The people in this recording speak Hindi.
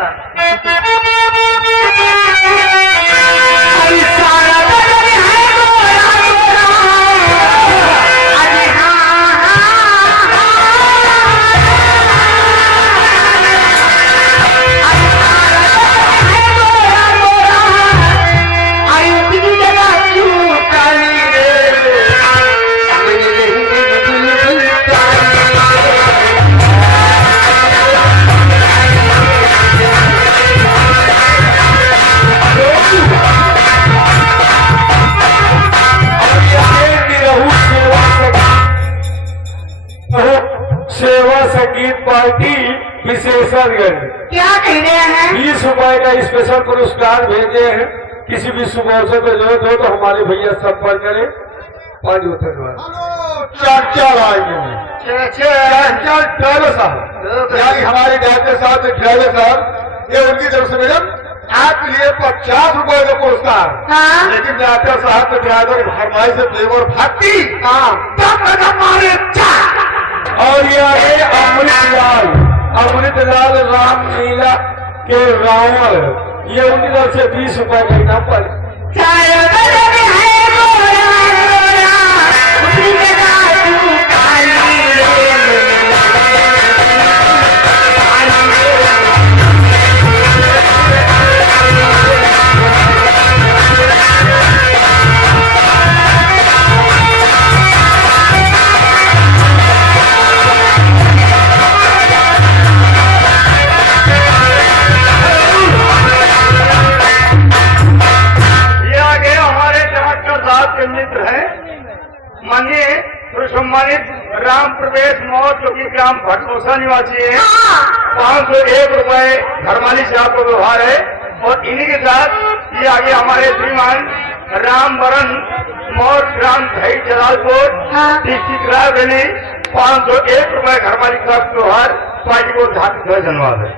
था। सेवा संगीत पार्टी विशेषज्ञ क्या कह रहे हैं? 20 रुपए का स्पेशल पुरस्कार भेजे हैं। किसी भी शुभ अवसर पर जरूरत हो तो हमारे भैया संपर्क करें। 5 चाचा ड्राइवर साहब, यानी हमारे डायरेक्टर साहब ड्राइवर साहब, ये उनकी तरफ से मैडम आपके लिए 50 रुपए का पुरस्कार। हाँ? लेकिन डॉक्टर साहब तो ड्राइवर फरमाइश से देवर भक्ति और ये आगे अमृतलाल रामलीला के रावण, ये उनकी तरफ से 20 रुपए का इनाम पर। मित्र है माननीय सम्मानित राम प्रवेश मौत, जो कि ग्राम भटकोसा निवासी है। 501 रुपए धर्माली से आपको व्यवहार है। और इन्हीं के साथ ये आगे हमारे श्रीमान राम वरण मौत, ग्राम धई जलालपुर, डिस्ट्रिक्ट रायबरेली, 501 रुपए घरमाली का व्यवहार। पार्टी को धन्यवाद है।